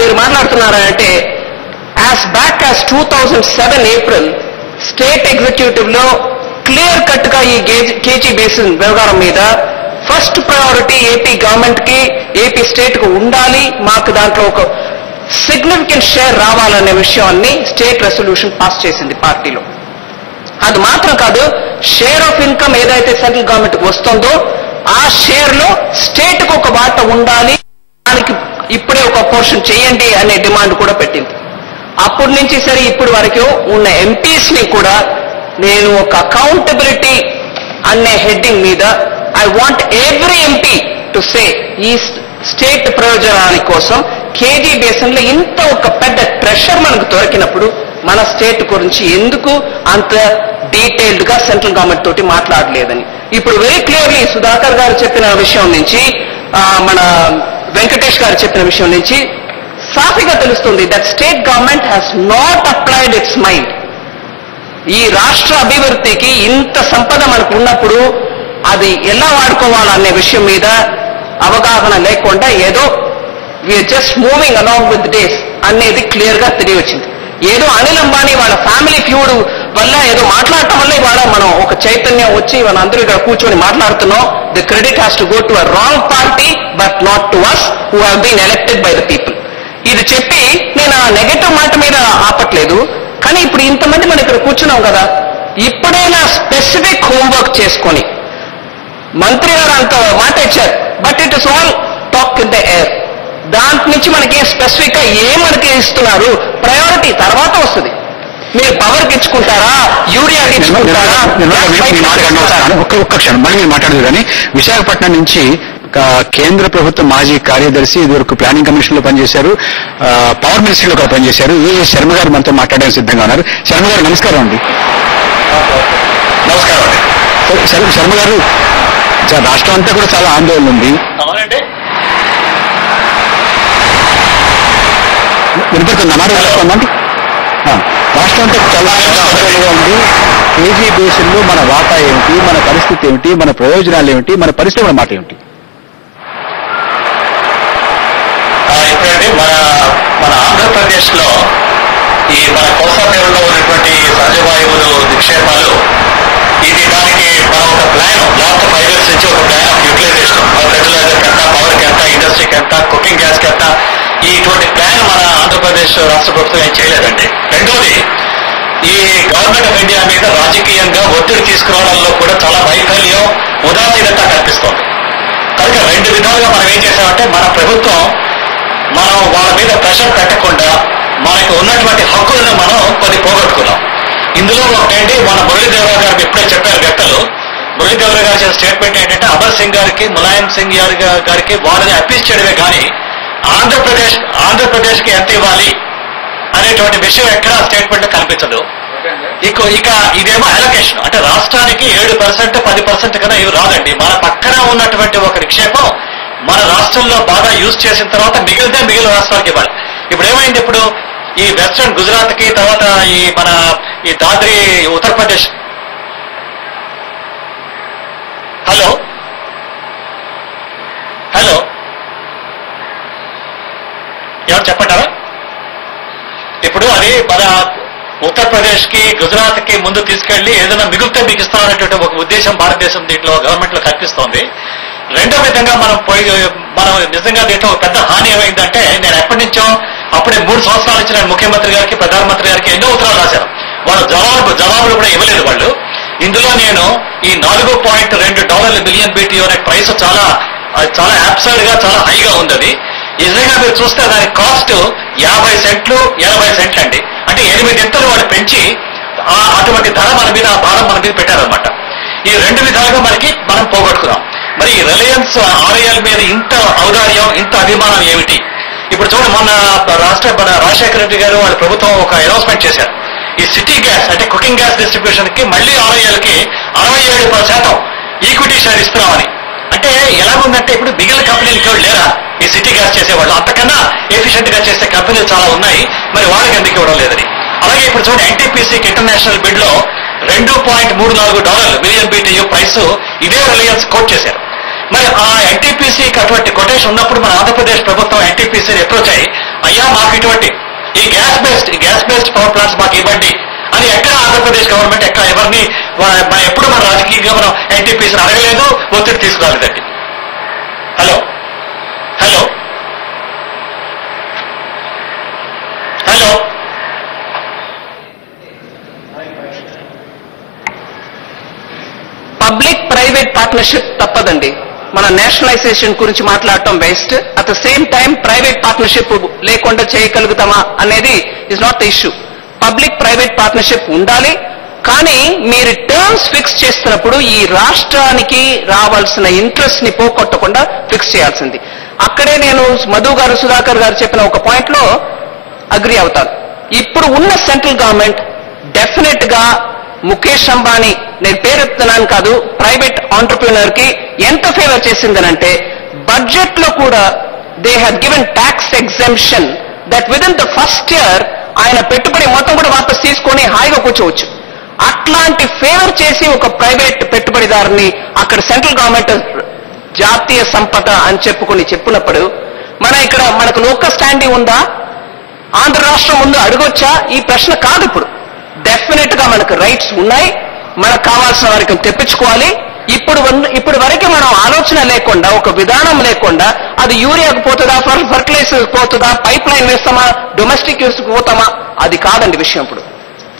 మీరు మాట్లాడుతున్నారా అంటే as back as 2007 April state executive లో క్లియర్ కట్ గా ఈ కేజీ బేసిన్ వ్యవహారం మీద ఫస్ట్ ప్రయారిటీ ఏపీ గవర్నమెంట్ కి ఏపీ స్టేట్ కు ఉండాలి, మాకు దాంట్లో ఒక సిగ్నిఫికెంట్ షేర్ రావాలనే విషయాన్ని స్టేట్ రెసల్యూషన్ పాస్ చేసింది పార్టీలో. అది మాత్రం కాదు, షేర్ ఆఫ్ ఇన్కమ్ ఏదైతే సెంట్రల్ గవర్నమెంట్ వస్తుందో ఆ షేర్ లో స్టేట్ కు ఒక వాటా ఉండాలి, దానికి ఇప్పుడే ఒక పోర్షన్ చేయండి అనే డిమాండ్ కూడా పెట్టింది. అప్పటి నుంచి సరే ఇప్పటి వరకు ఉన్న ఎంపీస్ ని కూడా నేను ఒక అకౌంటబిలిటీ అనే హెడ్డింగ్ మీద I want every MP to say ఈ స్టేట్ ప్రయోజనాల కోసం కేజీ బేసిన్ లో ఇంత ఒక పెద్ద ప్రెషర్ మనకు దొరికినప్పుడు మన స్టేట్ గురించి ఎందుకు అంత డీటెయిల్డ్ గా సెంట్రల్ గవర్నమెంట్ తోటి మాట్లాడలేదని ఇప్పుడు వెరీ క్లియర్లీ సుధాకర్ గారు చెప్పిన విషయం నుంచి మన వెంకటేష్ గారు చెప్పిన విషయం నుంచి సాఫీగా తెలుస్తుంది that state government has not applied it's mind. ఈ రాష్ట్ర అభివృద్ధికి ఇంత సంపద మనకు ఉన్నప్పుడు అది ఎలా వాడుకోవాలనే విషయం మీద అవగాహన లేకుండా ఏదో we're just moving along with days అనేది క్లియర్ గా తెలియవచ్చింది. ఏదో అనిల్ అంబానీ వాళ్ళ ఫ్యామిలీ ఫ్యూడ్ వల్ల ఏదో మాట్లాడటం వల్ల ఇవాళ మనం ఒక చైతన్యం వచ్చి మన అందరూ ఇక్కడ కూర్చొని మాట్లాడుతున్నాం. The credit has to go to a wrong party but not to us who have been elected by the people. ఇది చెప్పి నేను ఆ నెగటివ్ మాట మీద ఆపట్లేదు, కానీ ఇప్పుడు ఇంతమంది మనం ఇక్కడ కూర్చున్నాం కదా, ఇప్పుడైనా స్పెసిఫిక్ హోంవర్క్ చేసుకొని మంత్రి గారు అంత మాట ఇచ్చారు, but it is all talk in the air. దాంట్ నుంచి మనకి స్పెసిఫిక్ గా మనకి ఇస్తున్నారు, ప్రయారిటీ తర్వాత వస్తుంది. మీరు పవర్కి ఇచ్చుకుంటారా, యూరియాకి ఇచ్చుకుంటారా? ఒక్క క్షణం మళ్ళీ మీరు మాట్లాడదు. కానీ విశాఖపట్నం నుంచి కేంద్ర ప్రభుత్వ మాజీ కార్యదర్శి ఇదివరకు ప్లానింగ్ కమిషన్ లో పనిచేశారు, పవర్ మినిస్ట్రీలో కూడా పనిచేశారు, శర్మ గారు మనతో మాట్లాడడానికి సిద్ధంగా ఉన్నారు. శర్మ గారు నమస్కారం అండి. నమస్కారం అండి. శర్మ గారు, రాష్ట్రం అంతా కూడా చాలా ఆందోళన ఉంది. వినపడుతుంది అన్నమాట వెళ్ళండి. రాష్ట్రం అంతా చాలా ఆందోళనగా ఉంది. కేజీ బేసిన్లో మన వాటా ఏమిటి, మన పరిస్థితి ఏమిటి, మన ప్రయోజనాలు ఏమిటి, మన పరిశ్రమల మాట ఏమిటి? ఇప్పుడంటే మన ఆంధ్రప్రదేశ్ లో ఈ మన కోసా తీరంలో ఉన్నటువంటి సహజ వాయువులు నిక్షేపాలు, ఇది దానికి మన ఒక ప్లాన్ లాస్ట్ 5 years నుంచి ఒక ప్లాన్ ఆఫ్ యూటిలైజేషన్, ఫెర్టిలైజర్ ఎంత, పవర్ కి ఎంత, ఇండస్ట్రీకి ఎంత, కుకింగ్ గ్యాస్ కి ఎంత, ఇటువంటి ప్లాన్ మన ఆంధ్రప్రదేశ్ రాష్ట్ర ప్రభుత్వం ఏం చేయలేదండి. రెండోది, ఈ గవర్నమెంట్ ఆఫ్ ఇండియా మీద రాజకీయంగా ఒత్తిడి తీసుకురావడంలో కూడా చాలా వైఫల్యం, ఉదాసీనత కనిపిస్తోంది. కనుక 2 విధాలుగా మనం ఏం చేశామంటే మన ప్రభుత్వం మనం వాళ్ళ మీద ప్రెషర్ పెట్టకుండా మనకు ఉన్నటువంటి హక్కులను మనం కొన్ని పోగొట్టుకున్నాం. ఇందులో ఒకటండి, మన మురళీధరరావు గారికి ఎప్పుడే చెప్పారు వ్యక్తులు, మురళీధరరావు గారు చేసిన స్టేట్మెంట్ ఏంటంటే అమర్ సింగ్ గారికి, ములాయం సింగ్ గారికి వాళ్ళని అప్పీల్ చేయడమే కానీ ఆంధ్రప్రదేశ్ కి ఎంత ఇవ్వాలి అనేటువంటి విషయం ఎక్కడ స్టేట్మెంట్ కనిపించదు. ఇక ఇదేమో అలొకేషన్, అంటే రాష్ట్రానికి 7%, 10% కన్నా ఇవి రాదండి. మన పక్కన ఉన్నటువంటి ఒక నిక్షేపం మన రాష్ట్రంలో బాగా యూజ్ చేసిన తర్వాత మిగిలిన రాష్ట్రాలకు ఇవ్వాలి. ఇప్పుడు ఏమైంది, ఇప్పుడు ఈ వెస్ట్రన్ గుజరాత్ కి, తర్వాత ఈ దాద్రి ఉత్తరప్రదేశ్. హలో ఎవరు చెప్పంటారా? ఇప్పుడు అది మన ఉత్తరప్రదేశ్ కి, గుజరాత్ కి ముందు తీసుకెళ్లి ఏదైనా మిగిలితే మీకు ఇస్తామనేటువంటి ఒక ఉద్దేశం భారతదేశం దీంట్లో గవర్నమెంట్ లో కనిపిస్తోంది. రెండో విధంగా మనం నిజంగా దీంట్లో పెద్ద హాని ఏమైందంటే, నేను ఎప్పటి నుంచో అప్పుడే 3 సంవత్సరాల నుంచి నేను ముఖ్యమంత్రి గారికి, ప్రధానమంత్రి గారికి ఎన్నో ఉత్తరాలు రాశాను. వాళ్ళు జవాబులు కూడా ఇవ్వలేదు వాళ్ళు. ఇందులో నేను ఈ $4.2 మిలియన్ BTU అనే ప్రైస్ చాలా అబ్సర్డ్ గా, చాలా హైగా ఉంది. అది నిజంగా మీరు చూస్తే దాని కాస్ట్ 50 సెంట్లు 80 సెంట్లు అండి. అంటే 8 ఇంతలు వాళ్ళు పెంచి అటువంటి ధర మన మీద, ఆ భారం మన మీద పెట్టారనమాట. ఈ 2 విధాలుగా మనం పోగొట్టుకున్నాం. మరి రిలయన్స్ RIL మీద ఇంత ఔదార్యం, ఇంత అభిమానం ఏమిటి? ఇప్పుడు చూడండి, మన రాజశేఖర రెడ్డి గారు వాళ్ళ ప్రభుత్వం ఒక అనౌన్స్మెంట్ చేశారు. ఈ సిటీ గ్యాస్ అంటే కుకింగ్ గ్యాస్ డిస్ట్రిబ్యూషన్ కి మళ్ళీ RIL కి 67% ఈక్విటీ షేర్ ఇస్తున్నామని. అంటే ఎలాగుందంటే, ఇప్పుడు మిగిలిన కంపెనీలు ఇక్కడ లేరా ఈ సిటీ గ్యాస్ చేసేవాళ్ళు? అంతకన్నా ఎఫిషియెంట్ గా చేసే కంపెనీలు చాలా ఉన్నాయి, మరి వాళ్ళకి ఎందుకు ఇవ్వడం లేదని. అలాగే ఇప్పుడు చూడండి, NTPCకి ఇంటర్నేషనల్ బిడ్ లో $2.34 మిలియన్ BTU ప్రైస్ ఇదే రిలయన్స్ కోట్ చేశారు. మరి ఆ NTPCకి అటువంటి కొటేషన్ ఉన్నప్పుడు మన ఆంధ్రప్రదేశ్ ప్రభుత్వం NTPCని అప్రోచ్ అయ్యి అయ్యా మాకు ఇటువంటి ఈ గ్యాస్ బేస్డ్ పవర్ ప్లాంట్స్ మాకు ఇవ్వండి అని ఎక్కడ ఆంధ్రప్రదేశ్ గవర్నమెంట్ ఎక్కడ ఎవరిని ఎప్పుడు మన రాజకీయంగా మనం ఎన్టీపీస్ అడగలేదు, ఒత్తిడి తీసుకురాలేదండి. Hello hello hello public private partnership తప్పదండి. మన నేషనలైజేషన్ గురించి మాట్లాడటం waste. At the same time private partnership లేకుండా చేయగలుగుతామా అనేది is not the issue. Public private partnership ఉండాలి, కానీ మీరు టర్మ్స్ ఫిక్స్ చేస్తున్నప్పుడు ఈ రాష్ట్రానికి రావాల్సిన ఇంట్రెస్ట్ ని పోగొట్టకుండా ఫిక్స్ చేయాల్సింది. అక్కడే నేను మధు గారు, సుధాకర్ గారు చెప్పిన ఒక పాయింట్ లో అగ్రి అవుతాను. ఇప్పుడు ఉన్న సెంట్రల్ గవర్నమెంట్ డెఫినెట్ గా ముఖేష్ అంబానీ, నేను పేరెత్తున్నాను కాదు, ప్రైవేట్ ఆంటర్ప్రినర్ కి ఎంత ఫేవర్ చేసిందనంటే బడ్జెట్ లో కూడా they have given tax exemption that with in the first year ఆయన పెట్టుబడి మొత్తం కూడా వాపస్ తీసుకొని హాయిగా కూర్చోవచ్చు. అట్లాంటి ఫేవర్ చేసి ఒక ప్రైవేట్ పెట్టుబడిదారుని అక్కడ సెంట్రల్ గవర్నమెంట్ జాతీయ సంపద అని చెప్పినప్పుడు మనకు లోకల్ స్టాండింగ్ ఉందా, ఆంధ్ర రాష్ట్రం ముందు అడగొచ్చా? ఈ ప్రశ్న కాదు. డెఫినెట్ గా మనకు రైట్స్ ఉన్నాయి, మనకు కావాల్సిన వరకు తెప్పించుకోవాలి. ఇప్పుడు వరకు మనం ఆలోచన లేకుండా, ఒక విధానం లేకుండా అది యూరియాకు పోతుందా, ఫర్టిలైజర్ పోతుందా, పైప్ లైన్ వేస్తామా, డొమెస్టిక్ యూస్ పోతామా, అది కాదండి విషయం. ఇప్పుడు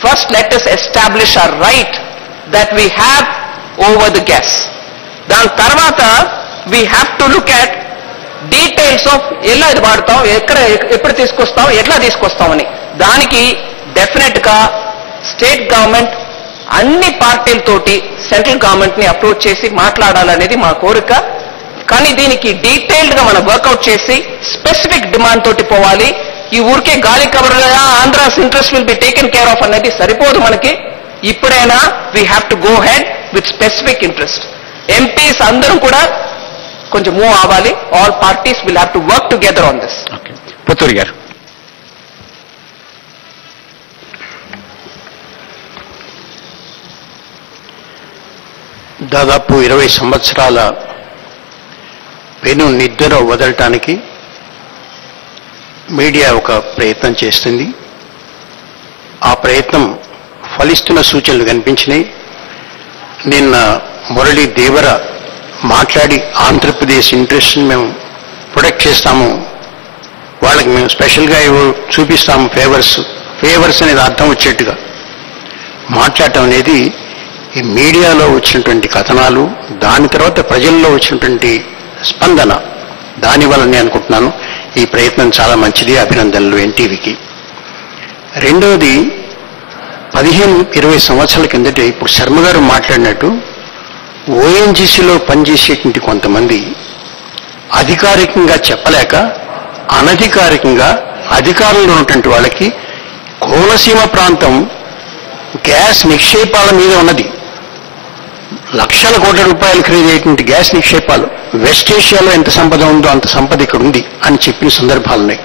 first let us establish hour right that we have over the gas. దాని తర్వాత we have to look at details of ఎలా ఇది వాడతాం, ఎప్పుడు తీసుకొస్తాం, ఎట్లా తీసుకొస్తామని. దానికి డెఫినెట్ గా స్టేట్ గవర్నమెంట్ అన్ని పార్టీలతోటి సెంట్రల్ గవర్నమెంట్ ని అప్రోచ్ చేసి మాట్లాడాలనేది మా కోరిక. కానీ దీనికి డీటెయిల్డ్ గా మనం వర్కౌట్ చేసి స్పెసిఫిక్ డిమాండ్ తోటి పోవాలి. ఈ ఊరికే గాలి కవర్గా Andhra's interest will be taken care of అనేది సరిపోదు మనకి. ఇప్పుడైనా we have to go ahead with specific interest. MPs అందరూ కూడా కొంచెం మూవ్ అవ్వాలి. All parties will have to work together on this. Puttur గారు. దాదాపు 20 సంవత్సరాల పెను నిద్ర వదలటానికి మీడియా ఒక ప్రయత్నం చేస్తుంది. ఆ ప్రయత్నం ఫలిస్తున్న సూచనలు కనిపించినాయి. నిన్న మురళీ దేవర మాట్లాడి ఆంధ్రప్రదేశ్ ఇంట్రెస్ట్ మేము ప్రొటెక్ట్ చేస్తాము, వాళ్ళకి మేము స్పెషల్గా చూపిస్తాము ఫేవర్స్ అనేది అర్థం వచ్చేట్టుగా మాట్లాడటం అనేది ఈ మీడియాలో వచ్చినటువంటి కథనాలు, దాని తర్వాత ప్రజల్లో వచ్చినటువంటి స్పందన, దానివల్ల నేను అనుకుంటున్నాను ఈ ప్రయత్నం చాలా మంచిది. అభినందనలు ఎన్టీవీకి. రెండవది, 15-20 సంవత్సరాల కిందటే ఇప్పుడు శర్మ గారు మాట్లాడినట్టు ఓఎన్జీసీలో పనిచేసేటువంటి కొంతమంది అధికారికంగా చెప్పలేక అనధికారికంగా అధికారంలో ఉన్నటువంటి వాళ్ళకి కోనసీమ ప్రాంతం గ్యాస్ నిక్షేపాల మీద ఉన్నది. లక్షల కోట్ల రూపాయలు ఖరీదయ్యేటువంటి గ్యాస్ నిక్షేపాలు, వెస్ట్ ఏషియాలో ఎంత సంపద ఉందో అంత సంపద ఇక్కడ ఉంది అని చెప్పిన సందర్భాలున్నాయి.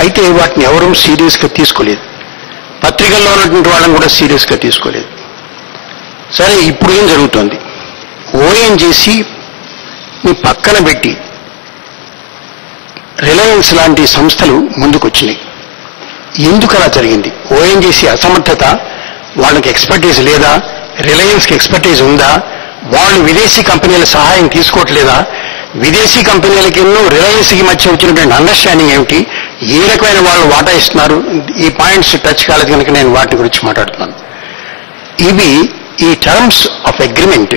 అయితే వాటిని ఎవరూ సీరియస్గా తీసుకోలేదు. పత్రికల్లో ఉన్నటువంటి వాళ్ళని కూడా సీరియస్గా తీసుకోలేదు. సరే, ఇప్పుడు ఏం జరుగుతోంది? ఓఎన్జీసీని పక్కన పెట్టి రిలయన్స్ లాంటి సంస్థలు ముందుకొచ్చినాయి. ఎందుకు అలా జరిగింది? ఓఎన్జీసీ అసమర్థత, వాళ్ళకి ఎక్స్పర్టీస్ లేదా, రిలయన్స్కి ఎక్స్పర్టీస్ ఉందా, వాళ్ళు విదేశీ కంపెనీల సహాయం తీసుకోవట్లేదా, విదేశీ కంపెనీలకి రిలయన్స్కి మధ్య వచ్చినటువంటి అండర్స్టాండింగ్ ఏమిటి, ఏ రకమైన వాళ్ళు వాటా ఇస్తున్నారు? ఈ పాయింట్స్ టచ్ కాలేదు కనుక నేను వాటి గురించి మాట్లాడుతున్నాను. ఇవి ఈ టర్మ్స్ ఆఫ్ అగ్రిమెంట్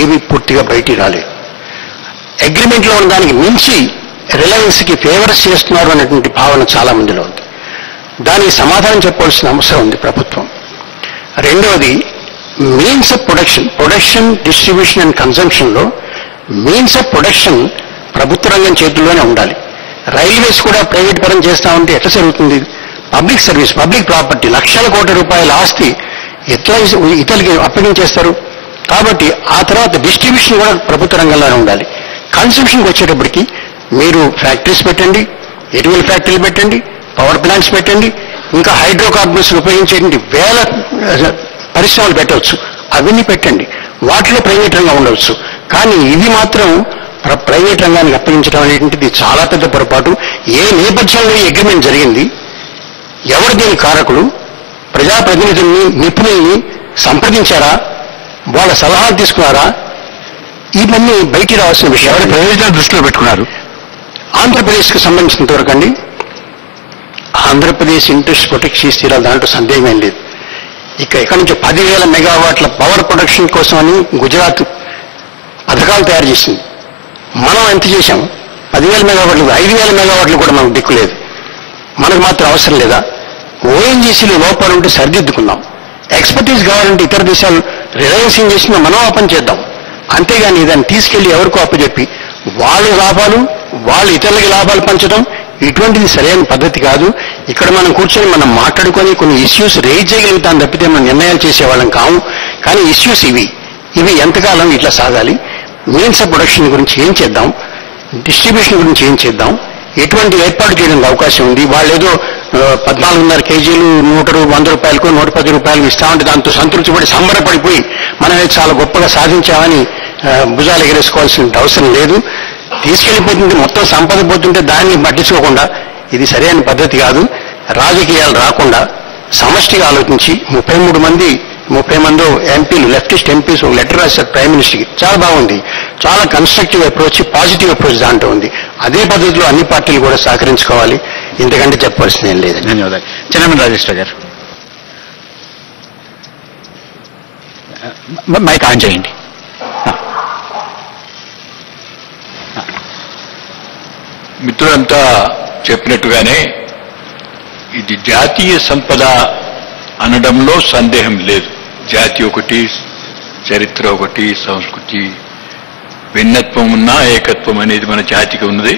ఏవి పూర్తిగా బయటికి రాలేదు. అగ్రిమెంట్లో ఉన్న దానికి మించి రిలయన్స్కి ఫేవర్స్ చేస్తున్నారు అనేటువంటి భావన చాలా మందిలో ఉంది. దానికి సమాధానం చెప్పాల్సిన అవసరం ఉంది ప్రభుత్వం. రెండవది, means of production, distribution and కన్సంప్షన్లో మీన్స్ ఆఫ్ ప్రొడక్షన్ ప్రభుత్వ రంగం చేతుల్లోనే ఉండాలి. రైల్వేస్ కూడా ప్రైవేట్ పరం చేస్తామంటే ఎట్లా జరుగుతుంది? పబ్లిక్ సర్వీస్, పబ్లిక్ ప్రాపర్టీ, లక్షల కోట్ల రూపాయల ఆస్తి ఎట్లా ఇతరులకి అప్పగించేస్తారు? కాబట్టి ఆ తర్వాత డిస్ట్రిబ్యూషన్ కూడా ప్రభుత్వ రంగంలోనే ఉండాలి. కన్సంప్షన్కి వచ్చేటప్పటికి మీరు ఫ్యాక్టరీస్ పెట్టండి, ఎరువుల ఫ్యాక్టరీలు పెట్టండి, పవర్ ప్లాంట్స్ పెట్టండి, ఇంకా హైడ్రోకార్బన్స్ ఉపయోగించేటువంటి వేల పరిశ్రమలు పెట్టవచ్చు, అవన్నీ పెట్టండి. వాటిలో ప్రైవేట్ రంగం ఉండవచ్చు. కానీ ఇవి మాత్రం ప్రైవేట్ రంగానికి అప్పగించడం అనేటువంటిది చాలా పెద్ద పొరపాటు. ఏ నేపథ్యంలో ఈ అగ్రిమెంట్ జరిగింది, ఎవరు దీని కారకులు, ప్రజాప్రతినిధుల్ని నిపుణుల్ని సంప్రదించారా, వాళ్ళ సలహాలు తీసుకున్నారా, ఇవన్నీ బయటికి రావాల్సిన విషయం. ఎవరి ప్రయోజనాలు దృష్టిలో పెట్టుకున్నారు? ఆంధ్రప్రదేశ్కి సంబంధించినంత వరకు అండి, ఆంధ్రప్రదేశ్ ఇంట్రెస్ట్ ప్రొటెక్ట్ చేసి తీరాలి, దాంట్లో సందేహం లేదు. ఇక్కడ నుంచి 10,000 మెగావాట్ల పవర్ ప్రొడక్షన్ కోసం అని గుజరాత్ పథకాలు తయారు చేసింది. మనం ఎంత చేశాం? 10,000 మెగావాట్లు, 5,000 మెగావాట్లు కూడా మనకు దిక్కు లేదు. మనకు మాత్రం అవసరం లేదా? ఓఎన్జీసీలో లోపాలు ఉంటే సరిదిద్దుకుందాం. ఎక్స్పర్టీస్ కావాలంటే ఇతర దేశాలు రిలయన్స్ ఏం చేసినా మనం ఓపెన్ చేద్దాం. అంతేగాని దాన్ని తీసుకెళ్లి ఎవరికో అప్పచెప్పి వాళ్ళ లాభాలు, వాళ్ళు ఇతరులకి లాభాలు పంచడం, ఇటువంటిది సరైన పద్ధతి కాదు. ఇక్కడ మనం కూర్చొని మనం మాట్లాడుకొని కొన్ని ఇష్యూస్ రేజ్ చేయగలుగుతాం తప్పితే మనం నిర్ణయాలు చేసేవాళ్ళం కాము. కానీ ఇష్యూస్ ఇవి ఎంతకాలం ఇట్లా సాగాలి? మీన్స్ ఆఫ్ ప్రొడక్షన్ గురించి ఏం చేద్దాం, డిస్ట్రిబ్యూషన్ గురించి ఏం చేద్దాం, ఎటువంటి ఏర్పాటు చేయడానికి అవకాశం ఉంది? వాళ్ళు ఏదో 14.5 కేజీలు 100 రూపాయలకు 110 రూపాయలకు ఇస్తా ఉంటే దాంతో సంతృప్తిపడి సంబరపడిపోయి మనమే చాలా గొప్పగా సాధించామని భుజాలు ఎగరేసుకోవాల్సిన అవసరం లేదు. తీసుకెళ్లిపోతుంటే మొత్తం సంపద పోతుంటే దాన్ని పట్టించుకోకుండా ఇది సరైన పద్ధతి కాదు. రాజకీయాలు రాకుండా సమష్టిగా ఆలోచించి 30 మంది ఎంపీలు, లెఫ్టిస్ట్ ఎంపీస్ ఒక లెటర్ రాశారు ప్రైమ్ మినిస్టర్కి. చాలా బాగుంది, చాలా కన్స్ట్రక్టివ్ అప్రోచ్, పాజిటివ్ అప్రోచ్ దాంట్లో ఉంది. అదే పద్ధతిలో అన్ని పార్టీలు కూడా సహకరించుకోవాలి. ఇంతకంటే చెప్పవలసింది ఏం లేదు. ధన్యవాదాలు. చెన్నమనేని రాజేశ్వర గారు, మైక్ ఆన్ చేయండి. మిత్రులంతా చెప్పినట్టుగానే ఇది జాతీయ సంపద అనడంలో సందేహం లేదు. జాతి ఒకటి, చరిత్ర ఒకటి, సంస్కృతి, భిన్నత్వం ఉన్నా ఏకత్వం అనేది మన జాతికి ఉన్నది.